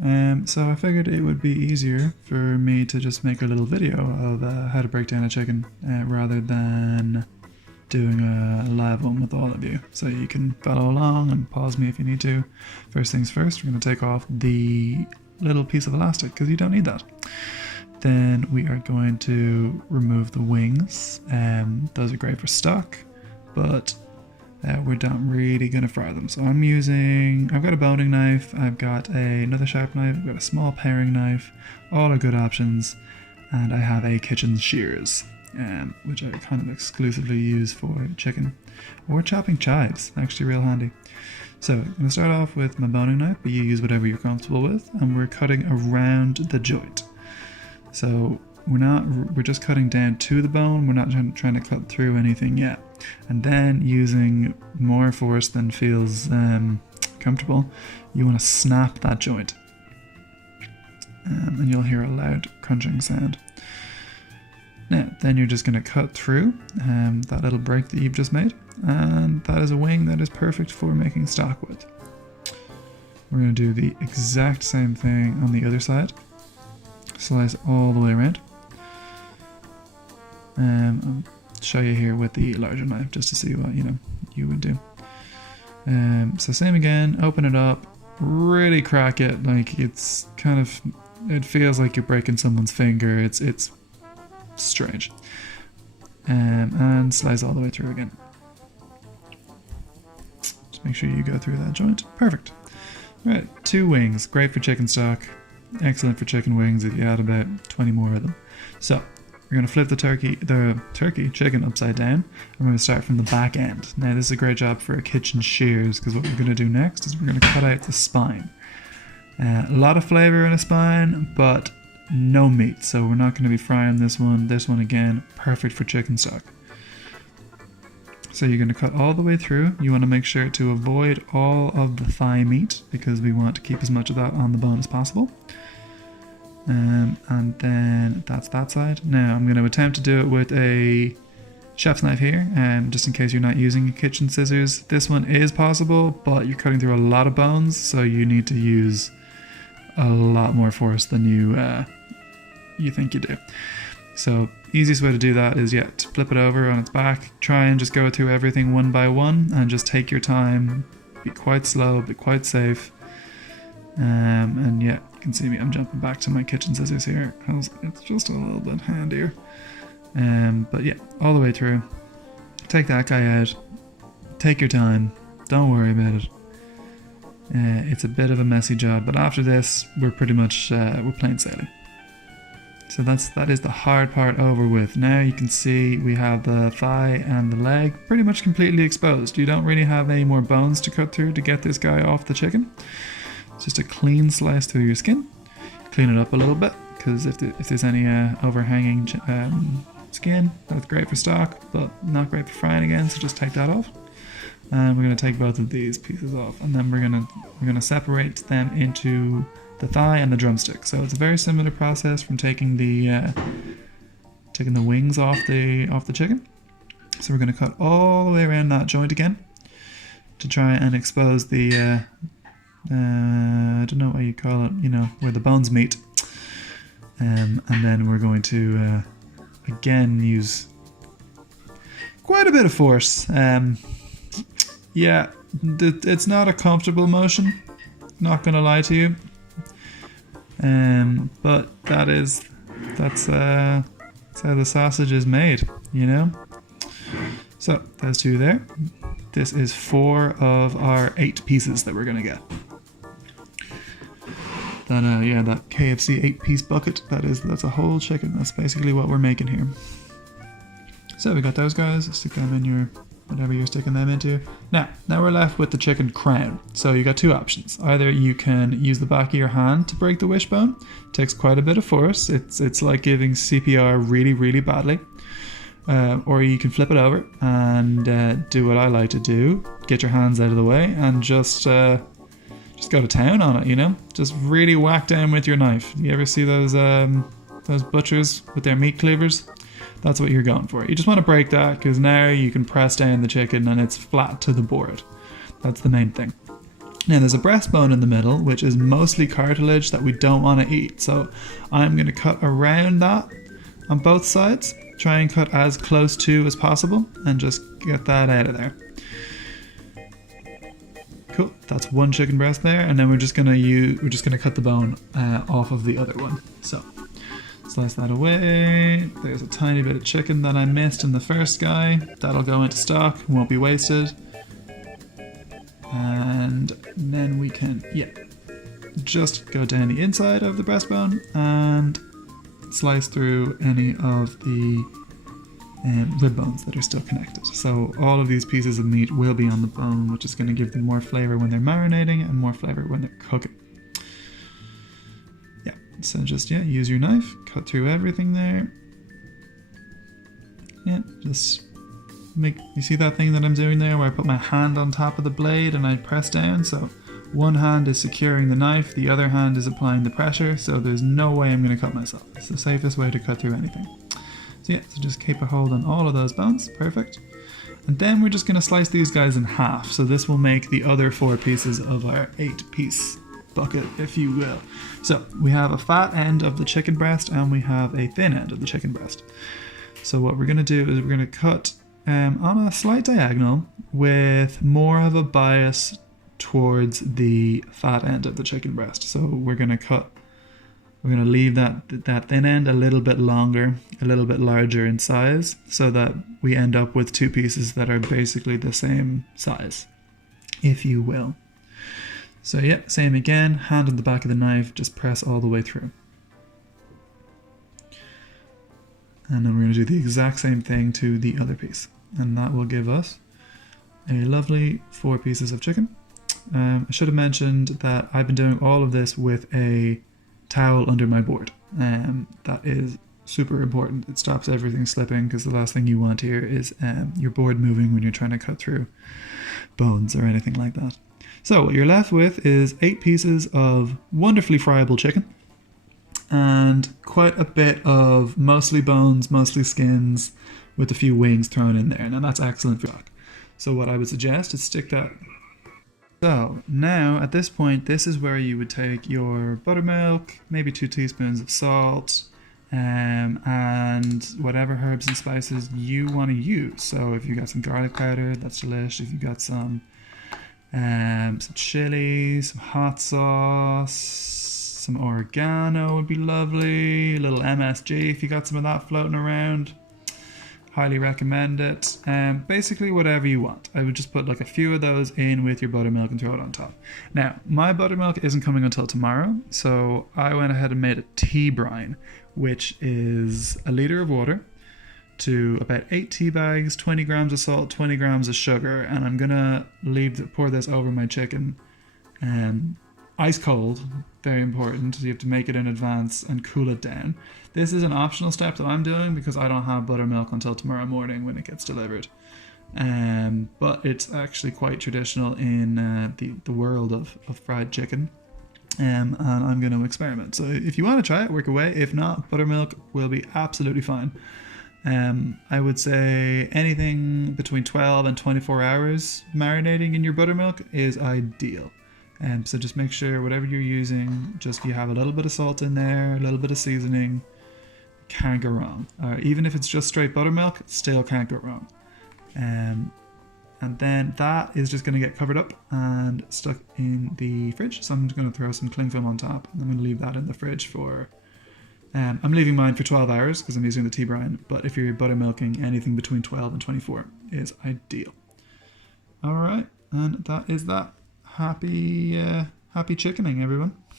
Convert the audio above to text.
So I figured it would be easier for me to just make a little video of how to break down a chicken rather than doing a live one with all of you. So you can follow along and pause me if you need to. First things first, we're going to take off the little piece of elastic because you don't need that. Then we are going to remove the wings. Those are great for stock, but we're not really going to fry them. So I've got a boning knife, I've got another sharp knife, I've got a small paring knife, all are good options, and I have a kitchen shears, which I kind of exclusively use for chicken, or chopping chives, actually real handy. So I'm going to start off with my boning knife, but you use whatever you're comfortable with, and we're cutting around the joint. So we're just cutting down to the bone, we're not trying to cut through anything yet. And then using more force than feels comfortable, you want to snap that joint. And you'll hear a loud crunching sound. Now, then you're just going to cut through that little break that you've just made. And that is a wing that is perfect for making stock with. We're going to do the exact same thing on the other side. Slice all the way around. I'll show you here with the larger knife just to see what you would do. So same again, open it up, really crack it, like it feels like you're breaking someone's finger. It's strange. And slice all the way through again. Just make sure you go through that joint. Perfect. Right, 2 wings, great for chicken stock. Excellent for chicken wings if you add about 20 more of them. So we're going to flip the chicken upside down. I'm going to start from the back end. Now this is a great job for a kitchen shears because what we're going to do next is we're going to cut out the spine. A lot of flavor in a spine, but no meat. So we're not going to be frying this one. This one again, perfect for chicken stock. So you're going to cut all the way through. You want to make sure to avoid all of the thigh meat because we want to keep as much of that on the bone as possible. And then that's that side. Now I'm going to attempt to do it with a chef's knife here, just in case you're not using kitchen scissors. This one is possible, but you're cutting through a lot of bones, so you need to use a lot more force than you think you do. So easiest way to do that is to flip it over on its back. Try and just go through everything one by one and just take your time. Be quite slow, be quite safe. And you can see me, I'm jumping back to my kitchen scissors here because it's just a little bit handier. But all the way through. Take that guy out. Take your time. Don't worry about it. It's a bit of a messy job, but after this, we're pretty much we're plain sailing. So that is the hard part over with. Now you can see we have the thigh and the leg pretty much completely exposed. You don't really have any more bones to cut through to get this guy off the chicken. It's just a clean slice through your skin. Clean it up a little bit because if there's any overhanging skin, that's great for stock, but not great for frying again. So just take that off. And we're going to take both of these pieces off, and then we're going to separate them into the thigh and the drumstick. So it's a very similar process from taking the wings off the chicken. So we're going to cut all the way around that joint again to try and expose the I don't know what you call it, where the bones meet. And then we're going to again use quite a bit of force. It's not a comfortable motion, not gonna lie to you. But that's how the sausage is made, So those 2 there. This is 4 of our 8 pieces that we're gonna get. That KFC 8-piece bucket. That's a whole chicken. That's basically what we're making here. So we got those guys. Stick them in your whatever you're sticking them into. Now we're left with the chicken crown. So you got 2 options. Either you can use the back of your hand to break the wishbone. It takes quite a bit of force. It's like giving CPR really, really badly. Or you can flip it over and do what I like to do. Get your hands out of the way and just go to town on it, Just really whack down with your knife. You ever see those butchers with their meat cleavers? That's what you're going for. You just want to break that because now you can press down the chicken and it's flat to the board. That's the main thing. Now there's a breastbone in the middle, which is mostly cartilage that we don't want to eat. So I'm going to cut around that on both sides. Try and cut as close to as possible and just get that out of there. Cool, that's one chicken breast there, and then we're just gonna cut the bone off of the other one. So slice that away. There's a tiny bit of chicken that I missed in the first guy. That'll go into stock, won't be wasted. And then we can, just go down the inside of the breastbone and slice through any of the rib bones that are still connected. So all of these pieces of meat will be on the bone, which is going to give them more flavor when they're marinating and more flavor when they're cooking. Yeah, so just use your knife, cut through everything there. Yeah, just you see that thing that I'm doing there where I put my hand on top of the blade and I press down? So one hand is securing the knife, the other hand is applying the pressure, so there's no way I'm going to cut myself. It's the safest way to cut through anything. So just keep a hold on all of those bones, perfect. And then we're just going to slice these guys in half. So this will make the other 4 pieces of our 8-piece bucket, if you will. So we have a fat end of the chicken breast and we have a thin end of the chicken breast. So what we're going to do is we're going to cut on a slight diagonal with more of a bias towards the fat end of the chicken breast. So we're going to leave that thin end a little bit longer, a little bit larger in size, so that we end up with 2 pieces that are basically the same size, if you will. So same again, hand on the back of the knife, just press all the way through. And then we're going to do the exact same thing to the other piece. And that will give us a lovely 4 pieces of chicken. I should have mentioned that I've been doing all of this with a towel under my board. That is super important. It stops everything slipping, because the last thing you want here is your board moving when you're trying to cut through bones or anything like that. So what you're left with is 8 pieces of wonderfully friable chicken and quite a bit of mostly bones, mostly skins, with a few wings thrown in there. Now that's excellent for stock. So what I would suggest is stick that. So now at this point, this is where you would take your buttermilk, maybe 2 teaspoons of salt, and whatever herbs and spices you want to use. So if you got some garlic powder, that's delish. If you got some chili, some hot sauce, some oregano would be lovely. A little MSG if you got some of that floating around. Highly recommend it. Basically whatever you want. I would just put like a few of those in with your buttermilk and throw it on top. Now, my buttermilk isn't coming until tomorrow, so I went ahead and made a tea brine, which is a liter of water to about 8 tea bags, 20 grams of salt, 20 grams of sugar, and I'm gonna pour this over my chicken. Ice cold, very important. You have to make it in advance and cool it down. This is an optional step that I'm doing because I don't have buttermilk until tomorrow morning when it gets delivered. But it's actually quite traditional in the world of fried chicken. And I'm going to experiment. So if you want to try it, work away. If not, buttermilk will be absolutely fine. I would say anything between 12 and 24 hours marinating in your buttermilk is ideal. So just make sure whatever you're using, just you have a little bit of salt in there, a little bit of seasoning. Can't go wrong. Even if it's just straight buttermilk, still can't go wrong. And then that is just going to get covered up and stuck in the fridge. So I'm just going to throw some cling film on top, and I'm going to leave that in the fridge for... I'm leaving mine for 12 hours because I'm using the tea brine, but if you're buttermilking, anything between 12 and 24 is ideal. Alright, and that is that. Happy chickening, everyone.